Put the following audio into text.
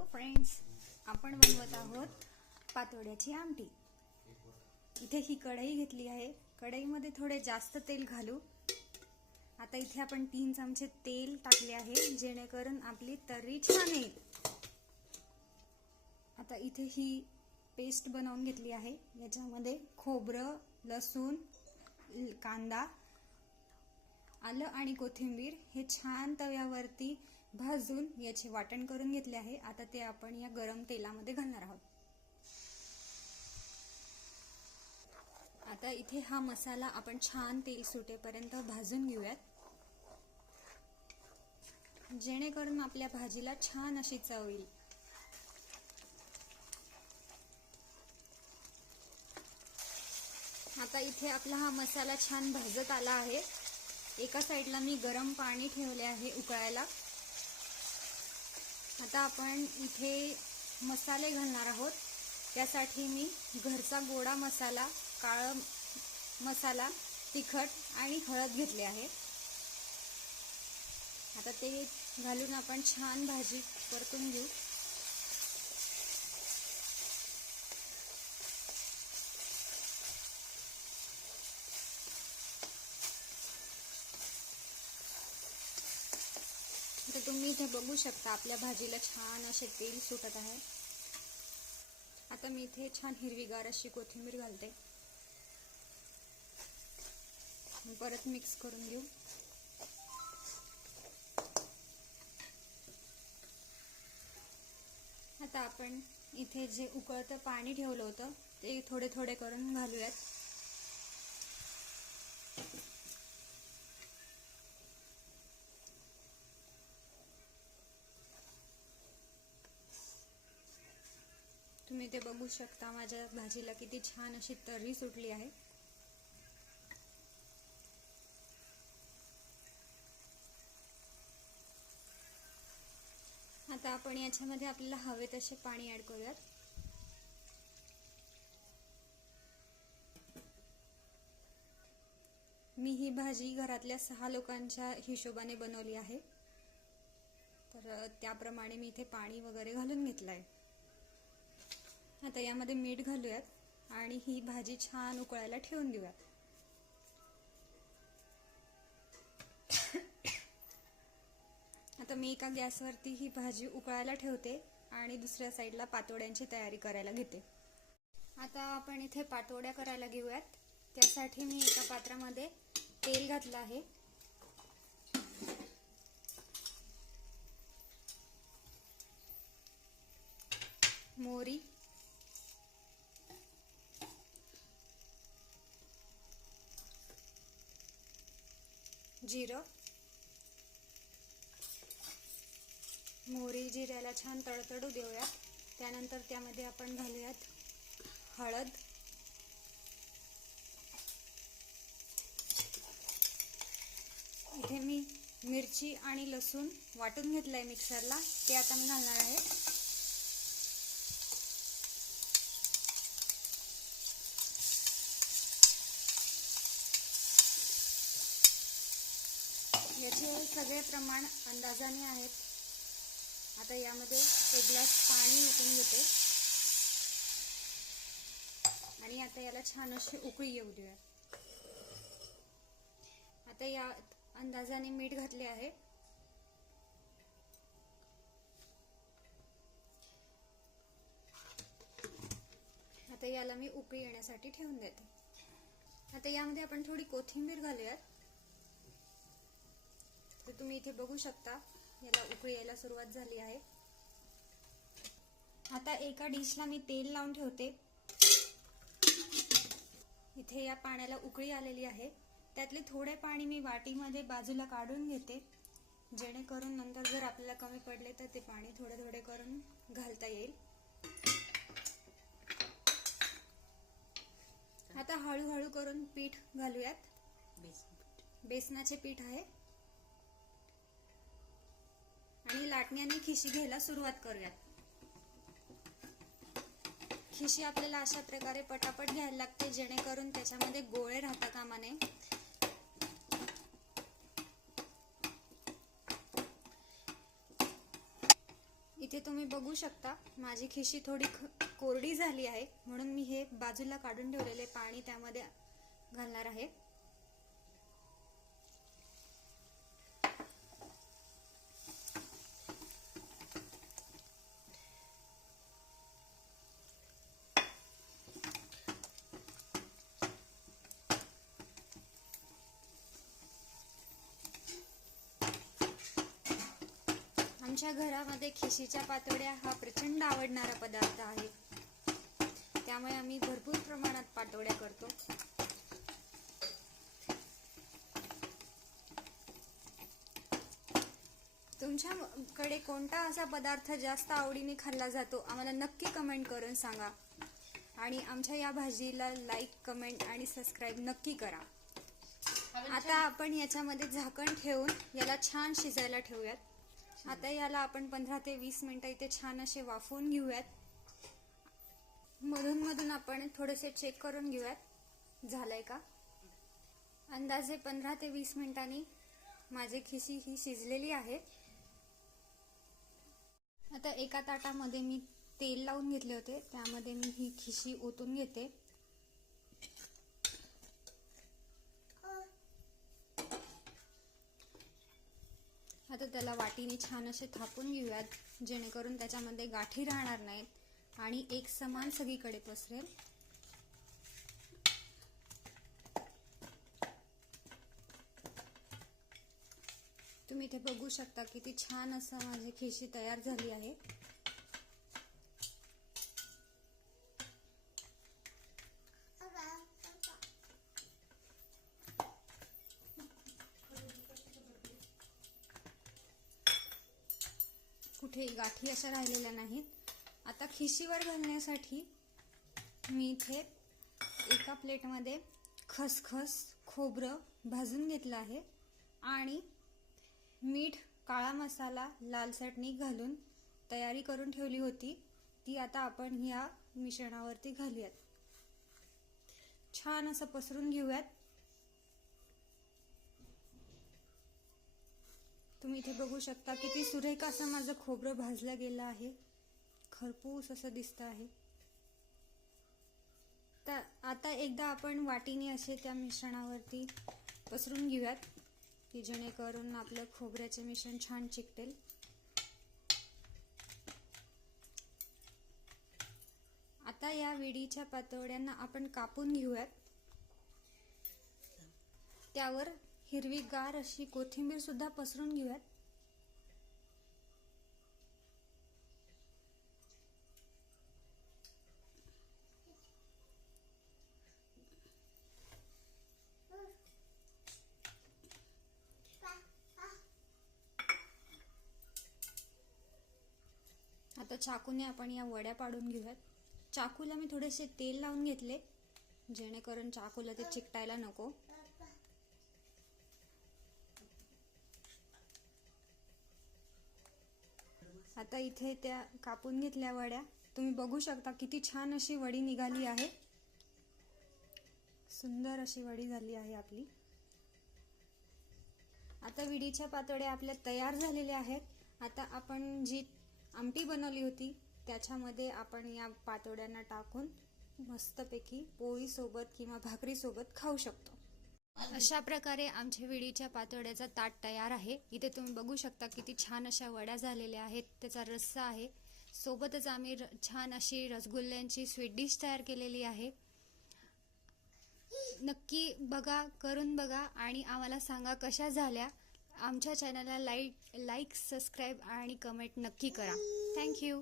Hello friends आपण बनवत आहोत पातोड्याची आमटी. इथे ही कढई घेतली आहे. कढईमध्ये थोडे जास्त तेल घालू. आता इथे आपण तीन चमचे तेल टाकले आहे जेणेकरून आपली तर्री छान येईल. आता इथे ही पेस्ट बनवून घेतली आहे. याच्यामध्ये खोबरं लसूण कांदा आलं आणि कोथिंबीर हे छान तव्यावरती भाजून याचे वाटण करून घेतले आहे. आता ते आपण या गरम तेलामध्ये घालणार आहोत. आता इथे हा मसाला आपण छान तेल सुटेपर्यंत भाजून घेऊयात. जेणेकरून आपल्या भाजीला छान अशी चव येईल. आता इथे आपला हा मसाला छान भाजत आला आहे. एका साईडला मी गरम पाणी ठेवले आहे उकळायला. आता आपण इथे मसाले घालणार आहोत. त्यासाठी मी घरचा गोडा मसाला काळं मसाला तिखट आणि हळद घेतले आहे. आता ते घालून आपण छान भाजी परतून घेऊ. तर तुम्ही इथे बघू शकता आपल्या भाजीला छान असे तेल सुटत आहे. आता मी इथे छान हिरवीगार अशी कोथिंबीर घालते. परत मिक्स करून घेऊ. आता आपण इथे जे उकळतं पाणी ठेवलं होतं ते थोडे थोडे करून घालूयात. तुम्ही ते बघू शकता. माझ्या भाजीला किती छान अशी तर्री सुटली आहे. आता आपण याच्यामध्ये आपल्याला हवे तसे पाणी ऍड करूयात. मी ही भाजी घरातल्या सहा लोकांच्या हिशोबाने बनवली आहे. तर त्याप्रमाणे मी इथे पाणी वगैरे घालून घेतलं आहे आता यामध्ये मीठ घालूयात आणि ही भाजी छान उकळायला ठेवून देऊयात. आता मी एका गॅसवरती ही भाजी उकळायला ठेवते आणि दुसऱ्या साईडला पातोड्यांची तयारी करायला घेते. आता आपण इथे पातोड्या करायला घेऊयात. त्यासाठी मी एका पात्रामध्ये तेल घातलं आहे. मोरी जिरं. मोहरी जिऱ्याला छान तडतडू देऊयात. त्यानंतर त्यामध्ये आपण घालूयात हळद. इथे मी मिरची आणि लसूण वाटून घेतलंय मिक्सरला. ते आता मी घालणार आहे. हे सगळे प्रमाण अंदाजाने आहेत. आता यामध्ये एक ग्लास पाणी ओतून घेते. आणि आता याला छान अशी उकळी येऊ देऊया. आता या अंदाजाने मीठ घातले आहे. आता याला मी उकळी येण्यासाठी ठेवून देते. आता यामध्ये आपण थोडी कोथिंबीर घालूयात. तर तुम्ही इथे बघू शकता याला उकळी यायला सुरुवात झाली आहे. आता एका डिशला मी तेल लावून ठेवते. इथे या पाण्याला उकळी आलेली आहे. त्यातले थोडे पाणी मी वाटीमध्ये बाजूला काढून घेते. जेणेकरून नंतर जर आपल्याला कमी पडले तर ते पाणी थोडे थोडे करून घालता येईल. आता हळूहळू करून पीठ घालूयात. बेसनाचे पीठ आहे. आणि लाटण्याने खिशी घ्यायला सुरुवात करूयात. खिशी आपल्याला अशा प्रकारे पटापट घ्यायला लागते जेणेकरून त्याच्यामध्ये गोळे राहता कामा नये इथे तुम्ही बघू शकता माझी खिशी थोडी कोरडी झाली आहे म्हणून मी हे बाजूला काढून ठेवलेले पाणी त्यामध्ये घालणार आहे. आमच्या घरामध्ये खिशीच्या पातोड्या हा प्रचंड आवडणारा पदार्थ आहे. त्यामुळे आम्ही भरपूर प्रमाणात पातोड्या करतो. तुमच्याकडे कोणता असा पदार्थ जास्त आवडीने खाल्ला जातो? आम्हाला नक्की कमेंट करून सांगा. आणि आमच्या या भाजीला लाईक कमेंट आणि सबस्क्राईब नक्की करा. आता आपण याच्यामध्ये झाकण ठेवून याला छान शिजायला ठेवूयात. आता याला आपण पंधरा ते वीस मिनिटं इथे छान असे वाफवून घेऊयात. मधून मधून आपण थोडेसे चेक करून घेऊयात. झालंय का? अंदाजे पंधरा ते वीस मिनिटांनी माझी खिशी ही शिजलेली आहे. आता एका ताटामध्ये मी तेल लावून घेतले होते. त्यामध्ये मी ही खिशी ओतून घेते. आता त्याला वाटीने छान असे थापून घेऊयात जेणेकरून त्याच्यामध्ये गाठी राहणार नाहीत आणि एक समान सगळीकडे पसरेल. तुम्ही इथे बघू शकता किती छान असं माझी खिशी तयार झाली आहे. कुठे गाठी अशा राहिलेल्या नाहीत. आता खिशीवर घालण्यासाठी मी इथे एका प्लेटमध्ये खसखस खोबरं भाजून घेतलं आहे आणि मीठ काळा मसाला लाल चटणी घालून तयारी करून ठेवली होती. ती आता आपण ह्या मिश्रणावरती घालूयात. छान असं पसरून घेऊयात. तुम्ही इथे बघू शकता किती सुरेख असं माझं खोबरं भाजलं गेलं आहे. खरपूस असं दिसतं आहे. तर आता एकदा आपण वाटीने असे त्या मिश्रणावरती पसरून घेऊयात की जेणेकरून आपलं खोबऱ्याचे मिश्रण छान चिकटेल. आता या विडीच्या पातोड्यांना आपण कापून घेऊयात. त्यावर हिरवीगार अशी कोथिंबीर सुद्धा पसरून घेऊयात. आता चाकूने आपण या वड्या पाडून घेऊयात. चाकूला मी थोडेसे तेल लावून घेतले जेणेकरून चाकूला ते चिकटायला नको. आता इथे त्या कापून घेतल्या वड्या. तुम्ही बघू शकता किती छान अशी वडी निघाली आहे. सुंदर अशी वडी झाली आहे आपली. आता विडीच्या पातोड्या आपल्या तयार झालेल्या आहेत. आता आपण जी आमटी बनवली होती त्याच्यामध्ये आपण या पातोड्यांना टाकून मस्तपैकी पोळीसोबत किंवा भाकरीसोबत खाऊ शकतो. अशा प्रकारे आमच्या विडीच्या पातोड्याचा ताट तयार आहे. इथे तुम्ही बघू शकता किती छान अशा वड्या झालेल्या आहेत. त्याचा रस्सा आहे. सोबतच आम्ही छान अशी रसगुल्ल्यांची स्वीट डिश तयार केलेली आहे. नक्की बघा करून बघा आणि आम्हाला सांगा कशा झाल्या. आमच्या चॅनलला लाईक लाईक सबस्क्राईब आणि कमेंट नक्की करा. Thank you